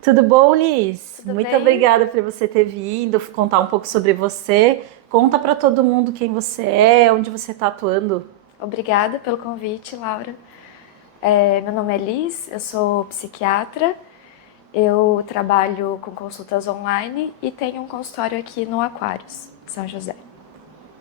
Tudo bom, Liz? Tudo Muito bem? Obrigada por você ter vindo, contar um pouco sobre você. Conta para todo mundo quem você é, onde você está atuando. Obrigada pelo convite, Laura. Meu nome é Liz, eu sou psiquiatra, eu trabalho com consultas online e tenho um consultório aqui no Aquários, São José.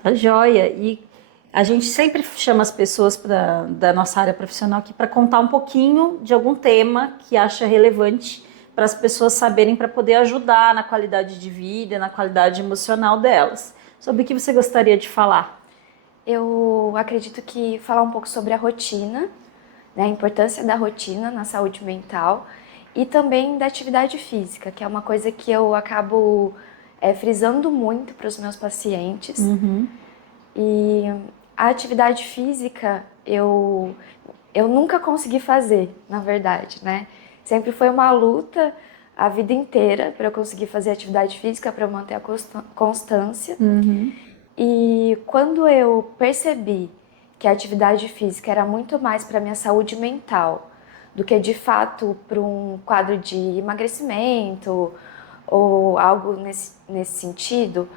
Tá joia. E a gente sempre chama as pessoas da nossa área profissional aqui para contar um pouquinho de algum tema que acha relevante para as pessoas saberem, para poder ajudar na qualidade de vida, na qualidade emocional delas. Sobre o que você gostaria de falar? Eu acredito que falar um pouco sobre a rotina, né, a importância da rotina na saúde mental e também da atividade física, que é uma coisa que eu acabo frisando muito para os meus pacientes. E a atividade física eu nunca consegui fazer, na verdade, né? Sempre foi uma luta a vida inteira para eu conseguir fazer atividade física, para eu manter a constância. E quando eu percebi que a atividade física era muito mais para minha saúde mental do que de fato para um quadro de emagrecimento ou algo nesse sentido,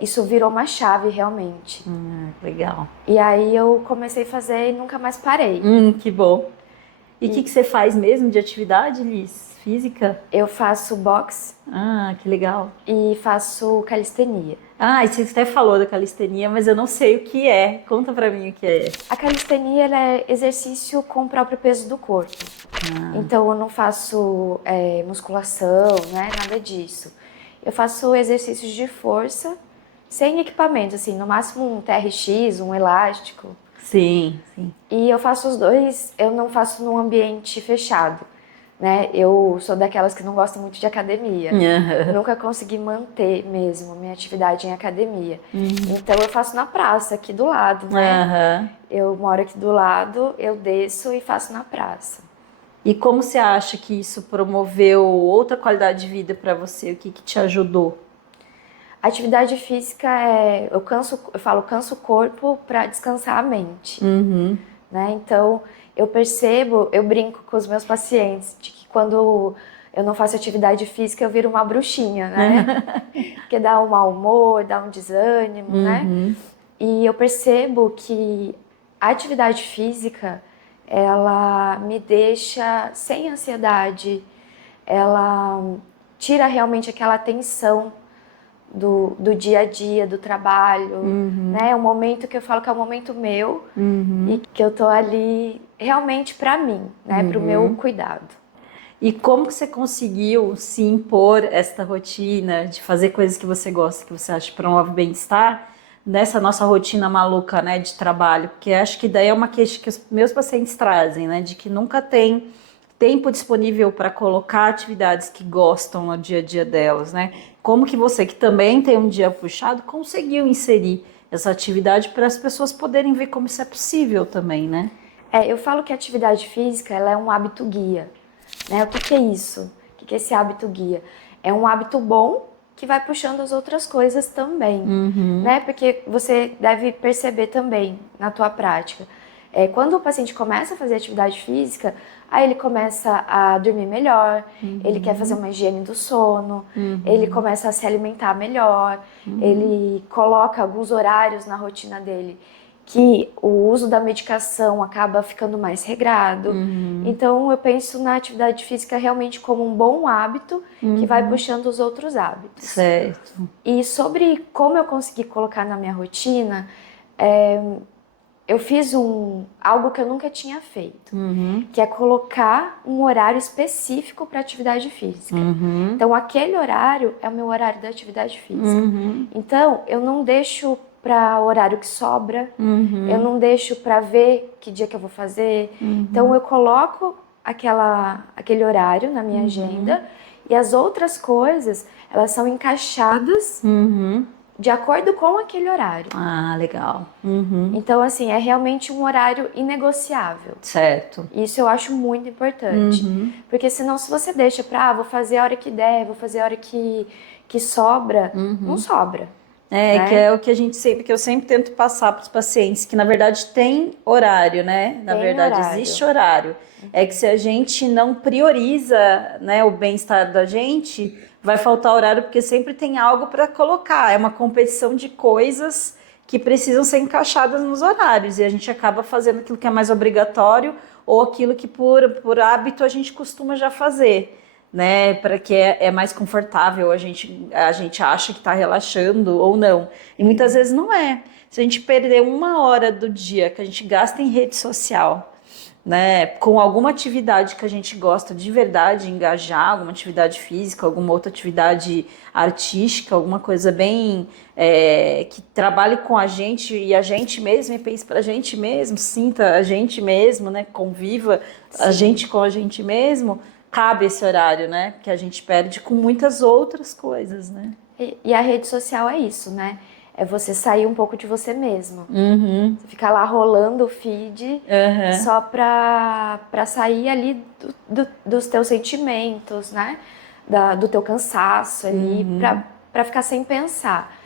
isso virou uma chave realmente. Legal. E aí eu comecei a fazer e nunca mais parei. Que bom. E o que você faz mesmo de atividade, Liz? Física? Eu faço boxe Ah, que legal. e faço calistenia. Ah, e você até falou da calistenia, mas eu não sei o que é. Conta pra mim o que é. A calistenia ela é exercício com o próprio peso do corpo. Então eu não faço musculação, né? Nada disso. Eu faço exercícios de força sem equipamento, assim, no máximo um TRX, um elástico. Sim, sim. E eu faço os dois, eu não faço num ambiente fechado, né? Eu sou daquelas que não gostam muito de academia. Nunca consegui manter mesmo minha atividade em academia. Então eu faço na praça, aqui do lado, né? Eu moro aqui do lado, eu desço e faço na praça. E como você acha que isso promoveu outra qualidade de vida pra você? O que te ajudou? A atividade física eu canso o corpo para descansar a mente, né? Então eu percebo, eu brinco com os meus pacientes de que quando eu não faço atividade física eu viro uma bruxinha, né? Porque dá um mau humor, dá um desânimo, né? E eu percebo que a atividade física ela me deixa sem ansiedade, ela tira realmente aquela tensão do dia a dia, do trabalho, né? É um momento que eu falo que é um momento meu e que eu tô ali realmente para mim, né? Para o meu cuidado. E como que você conseguiu se impor esta rotina de fazer coisas que você gosta, que você acha que promove bem-estar, nessa nossa rotina maluca, né, de trabalho? Porque acho que daí é uma queixa que os meus pacientes trazem, né, de que nunca tem tempo disponível para colocar atividades que gostam no dia a dia delas, né? Como que você, que também tem um dia puxado, conseguiu inserir essa atividade para as pessoas poderem ver como isso é possível também, né? Eu falo que a atividade física ela é um hábito guia, né? O que é isso? O que é esse hábito guia? É um hábito bom que vai puxando as outras coisas também, né? Porque você deve perceber também na tua prática. Quando o paciente começa a fazer atividade física, aí ele começa a dormir melhor, ele quer fazer uma higiene do sono, ele começa a se alimentar melhor, ele coloca alguns horários na rotina dele que o uso da medicação acaba ficando mais regrado. Então eu penso na atividade física realmente como um bom hábito que vai puxando os outros hábitos. Certo. E sobre como eu consegui colocar na minha rotina, eu fiz algo que eu nunca tinha feito, que é colocar um horário específico para atividade física. Então aquele horário é o meu horário da atividade física. Então eu não deixo para o horário que sobra, eu não deixo para ver que dia que eu vou fazer. Então eu coloco aquele horário na minha agenda e as outras coisas elas são encaixadas de acordo com aquele horário. Ah, legal. Então, assim, é realmente um horário inegociável. Certo. Isso eu acho muito importante. Porque senão, se você deixa vou fazer a hora que der, vou fazer a hora que sobra, não sobra. É, né? que é o que a gente sempre, que eu sempre tento passar para os pacientes, que na verdade tem horário, né? Na Tem verdade, horário. existe horário. É que se a gente não prioriza, né, o bem-estar da gente, vai faltar horário, porque sempre tem algo para colocar. É uma competição de coisas que precisam ser encaixadas nos horários, e a gente acaba fazendo aquilo que é mais obrigatório ou aquilo que por hábito a gente costuma já fazer, né, para que é mais confortável, a gente acha que está relaxando ou não. E muitas vezes não é. Se a gente perder 1 hora do dia que a gente gasta em rede social, né, com alguma atividade que a gente gosta de verdade, engajar, alguma atividade física, alguma outra atividade artística, alguma coisa bem que trabalhe com a gente e a gente mesmo, e pense para a gente mesmo, sinta a gente mesmo, né, conviva a Sim. gente com a gente mesmo, cabe esse horário, né, que a gente perde com muitas outras coisas, né? E a rede social é isso, né? É você sair um pouco de você mesmo. Uhum, Você ficar lá rolando o feed uhum, só pra sair ali dos teus sentimentos, né? Do teu cansaço ali, pra ficar sem pensar.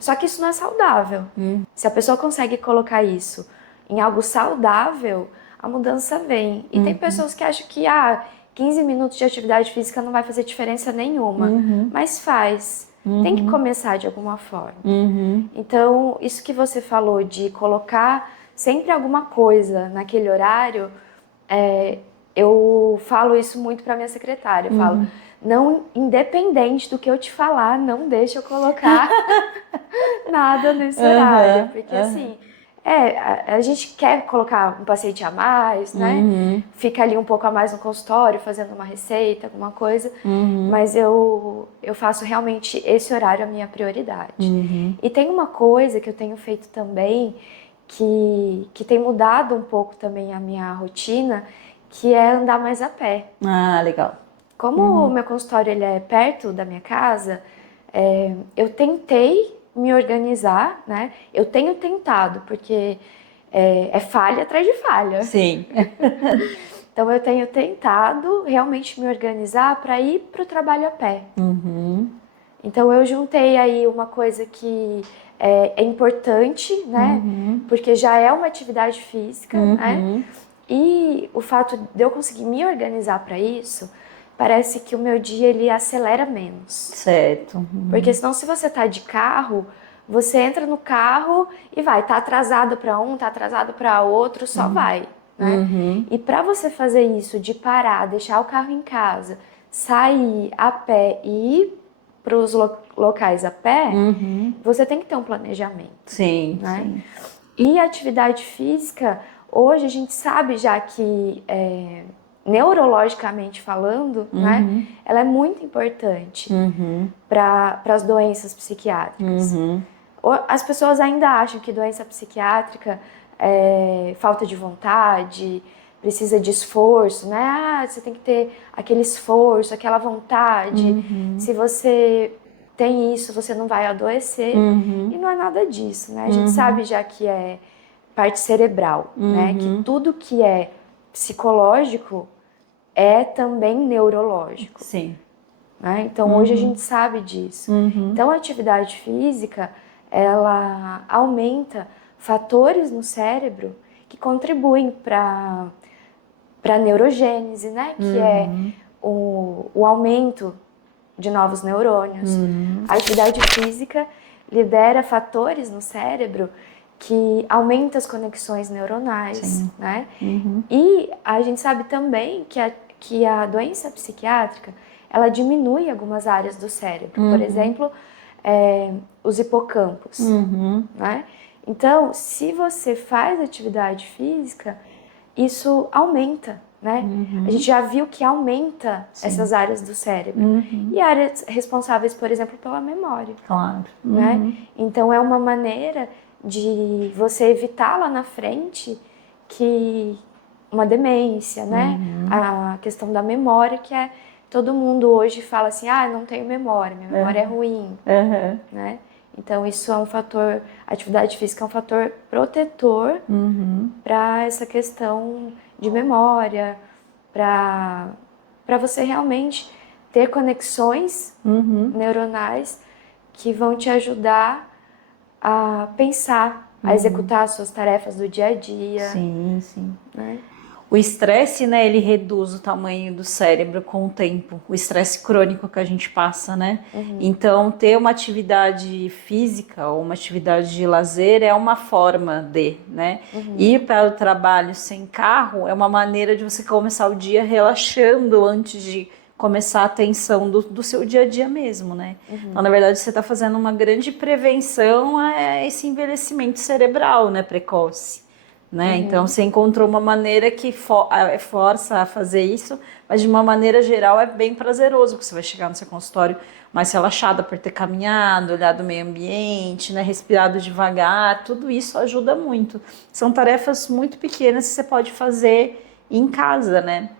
Só que isso não é saudável. Se a pessoa consegue colocar isso em algo saudável, a mudança vem. E tem pessoas que acham que 15 minutos de atividade física não vai fazer diferença nenhuma, mas faz. Tem que começar de alguma forma. Então, isso que você falou de colocar sempre alguma coisa naquele horário, eu falo isso muito para minha secretária. Eu falo, não, independente do que eu te falar, não deixa eu colocar nada nesse horário, uhum, porque uhum, assim, a gente quer colocar um paciente a mais, né? Fica ali um pouco a mais no consultório, fazendo uma receita, alguma coisa, mas eu faço realmente esse horário a minha prioridade. E tem uma coisa que eu tenho feito também, que tem mudado um pouco também a minha rotina, que é andar mais a pé. Ah, legal. Como o meu consultório ele é perto da minha casa, eu tentei me organizar, né? Eu tenho tentado, porque é falha atrás de falha. Sim. Então eu tenho tentado realmente me organizar para ir para o trabalho a pé. Então eu juntei aí uma coisa que é importante, né? Porque já é uma atividade física, né? E o fato de eu conseguir me organizar para isso, parece que o meu dia ele acelera menos. Certo. Porque senão se você tá de carro, você entra no carro e vai, tá atrasado para um, tá atrasado para outro, só vai, né? E para você fazer isso de parar, deixar o carro em casa, sair a pé e ir para os locais a pé, você tem que ter um planejamento, Sim, né? sim. E a atividade física, hoje a gente sabe já que neurologicamente falando, né, ela é muito importante para as doenças psiquiátricas. As pessoas ainda acham que doença psiquiátrica é falta de vontade, precisa de esforço, né? Você tem que ter aquele esforço, aquela vontade. Se você tem isso, você não vai adoecer. E não é nada disso, né? A gente sabe já que é parte cerebral, né? Que tudo que é psicológico é também neurológico, Sim. né? Então hoje a gente sabe disso. Então a atividade física, ela aumenta fatores no cérebro que contribuem para a neurogênese, né? Que é o aumento de novos neurônios. A atividade física libera fatores no cérebro que aumentam as conexões neuronais, né? E a gente sabe também que a doença psiquiátrica, ela diminui algumas áreas do cérebro. Por exemplo, os hipocampos, né? Então, se você faz atividade física, isso aumenta, né? A gente já viu que aumenta essas áreas do cérebro. E áreas responsáveis, por exemplo, pela memória. Claro. Né? Então é uma maneira de você evitar lá na frente que uma demência, né? A questão da memória, que é todo mundo hoje fala assim, não tenho memória, minha memória é ruim, né? Então isso é um fator, a atividade física é um fator protetor para essa questão de memória, para você realmente ter conexões neuronais que vão te ajudar a pensar, a executar as suas tarefas do dia a dia. Sim, sim. Né? O estresse, né, ele reduz o tamanho do cérebro com o tempo. O estresse crônico que a gente passa, né? Então, ter uma atividade física ou uma atividade de lazer é uma forma de, né? Ir para o trabalho sem carro é uma maneira de você começar o dia relaxando antes de começar a tensão do seu dia a dia mesmo, né? Então, na verdade, você está fazendo uma grande prevenção a esse envelhecimento cerebral, né, precoce. Né? Então você encontrou uma maneira que força a fazer isso, mas de uma maneira geral é bem prazeroso, porque você vai chegar no seu consultório mais relaxada por ter caminhado, olhado o meio ambiente, né? Respirado devagar, tudo isso ajuda muito. São tarefas muito pequenas que você pode fazer em casa, né?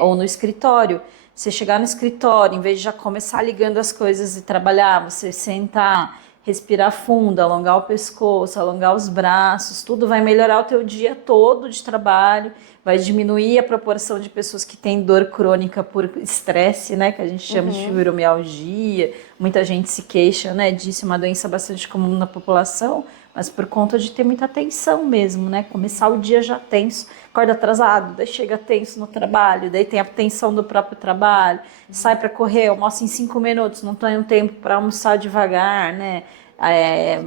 Ou no escritório. Você chegar no escritório, em vez de já começar ligando as coisas e trabalhar, você sentar, respirar fundo, alongar o pescoço, alongar os braços, tudo vai melhorar o teu dia todo de trabalho, vai diminuir a proporção de pessoas que têm dor crônica por estresse, né, que a gente chama de fibromialgia. Muita gente se queixa, né, disso, é uma doença bastante comum na população, mas por conta de ter muita tensão mesmo, né? Começar o dia já tenso, acorda atrasado, daí chega tenso no trabalho, daí tem a tensão do próprio trabalho, sai para correr, almoça em 5 minutos, não tem um tempo para almoçar devagar, né?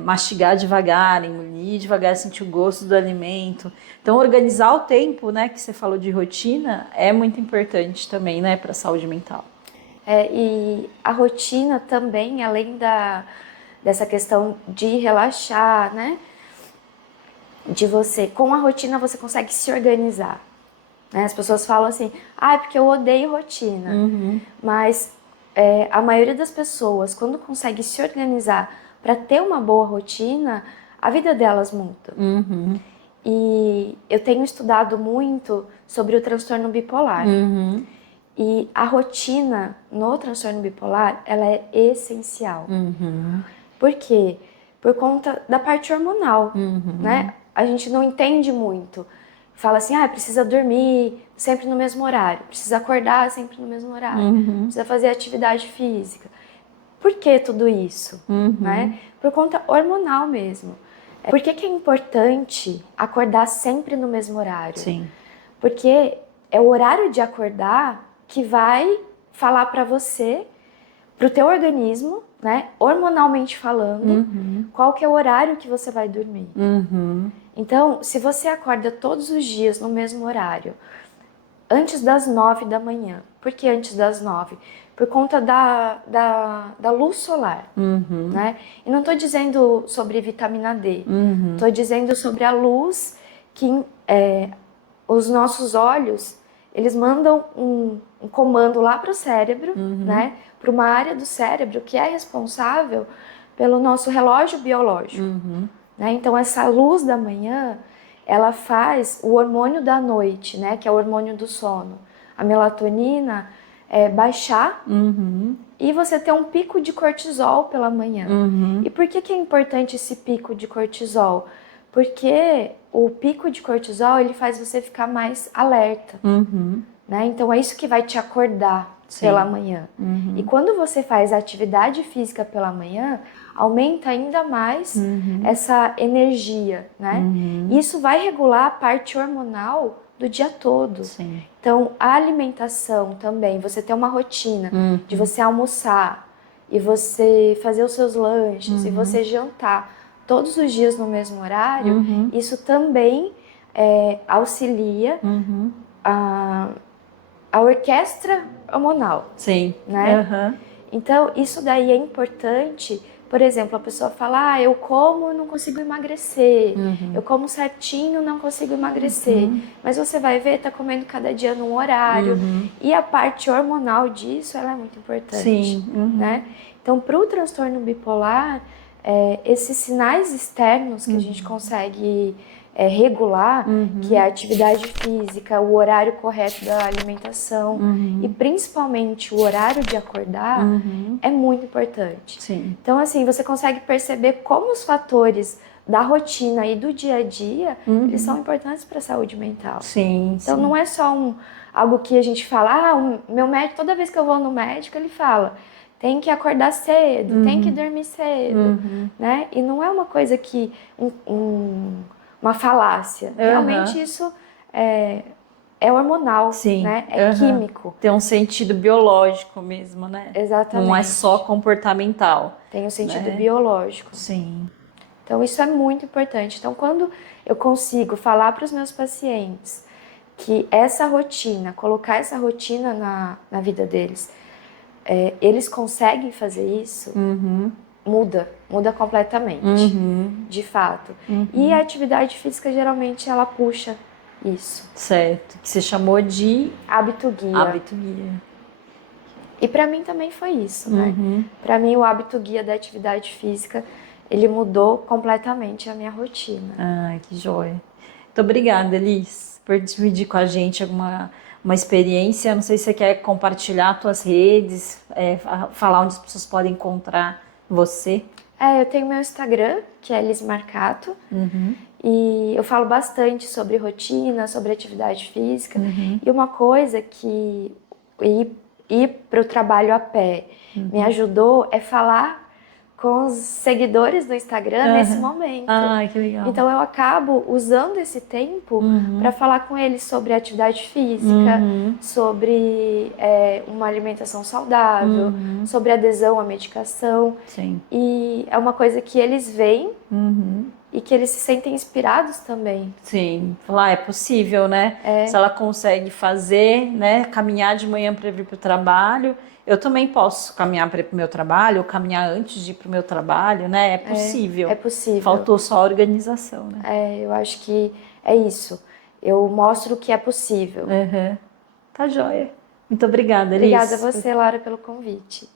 Mastigar devagar, engolir devagar, sentir o gosto do alimento. Então, organizar o tempo, né, que você falou de rotina, é muito importante também, né, para a saúde mental. E a rotina também, além dessa questão de relaxar, né? De você, com a rotina você consegue se organizar. Né? As pessoas falam assim, porque eu odeio rotina. Mas a maioria das pessoas, quando consegue se organizar para ter uma boa rotina, a vida delas muda. E eu tenho estudado muito sobre o transtorno bipolar. E a rotina no transtorno bipolar, ela é essencial. Por quê? Por conta da parte hormonal, né? A gente não entende muito. Fala assim, precisa dormir sempre no mesmo horário, precisa acordar sempre no mesmo horário, precisa fazer atividade física. Por que tudo isso? Né? Por conta hormonal mesmo. Por que é importante acordar sempre no mesmo horário? Sim. Porque é o horário de acordar que vai falar para você, para o teu organismo, né, hormonalmente falando, qual que é o horário que você vai dormir. Então, se você acorda todos os dias no mesmo horário, antes das 9 da manhã, por que antes das 9? Por conta da luz solar, né? E não estou dizendo sobre vitamina D, estou dizendo sobre a luz que os nossos olhos, eles mandam um comando lá para o cérebro, né? Para uma área do cérebro que é responsável pelo nosso relógio biológico. Né? Então, essa luz da manhã, ela faz o hormônio da noite, né? Que é o hormônio do sono, a melatonina, baixar e você ter um pico de cortisol pela manhã. E por que é importante esse pico de cortisol? Porque o pico de cortisol, ele faz você ficar mais alerta. Né? Então, é isso que vai te acordar pela manhã. E quando você faz atividade física pela manhã, aumenta ainda mais essa energia, né? Isso vai regular a parte hormonal do dia todo. Sim. Então, a alimentação também, você ter uma rotina de você almoçar e você fazer os seus lanches e você jantar todos os dias no mesmo horário, isso também auxilia a orquestra hormonal. Sim. Né? Então, isso daí é importante. Por exemplo, a pessoa fala, eu como e não consigo emagrecer, eu como certinho não consigo emagrecer, mas você vai ver, tá comendo cada dia num horário, e a parte hormonal disso, ela é muito importante. Sim. Né? Então, para o transtorno bipolar, esses sinais externos que a gente consegue regular, que é a atividade física, o horário correto da alimentação e principalmente o horário de acordar, é muito importante. Sim. Então, assim, você consegue perceber como os fatores da rotina e do dia a dia, eles são importantes para a saúde mental. Sim. Então, não é só algo que a gente fala, o meu médico, toda vez que eu vou no médico, ele fala tem que acordar cedo, tem que dormir cedo, né? E não é uma coisa que uma falácia. Realmente isso é hormonal, Sim. né? É químico. Tem um sentido biológico mesmo, né? Exatamente. Não é só comportamental. Tem um sentido né? biológico. Sim. Então isso é muito importante. Então quando eu consigo falar para os meus pacientes que essa rotina, colocar essa rotina na vida deles, eles conseguem fazer isso, muda completamente, de fato. E a atividade física geralmente ela puxa isso. Certo. Que você chamou de hábito guia. Hábito guia. E para mim também foi isso, né? Para mim o hábito guia da atividade física, ele mudou completamente a minha rotina. Ah, que joia. Muito obrigada, Elis, por dividir com a gente uma experiência. Não sei se você quer compartilhar suas redes, falar onde as pessoas podem encontrar você. Eu tenho meu Instagram, que é Elis Marcato, e eu falo bastante sobre rotina, sobre atividade física. E uma coisa que ir para o trabalho a pé me ajudou é falar com os seguidores do Instagram nesse momento. Ai, que legal. Então eu acabo usando esse tempo para falar com eles sobre atividade física, sobre uma alimentação saudável, sobre adesão à medicação. Sim. E é uma coisa que eles veem e que eles se sentem inspirados também. Sim, falar é possível, né? Se ela consegue fazer, né, caminhar de manhã para vir para o trabalho, eu também posso caminhar para ir para o meu trabalho, ou caminhar antes de ir para o meu trabalho, né? É possível. É possível. Faltou só a organização, né? Eu acho que é isso. Eu mostro que é possível. Tá joia. Muito obrigada, Elis. Obrigada a você, Laura, pelo convite.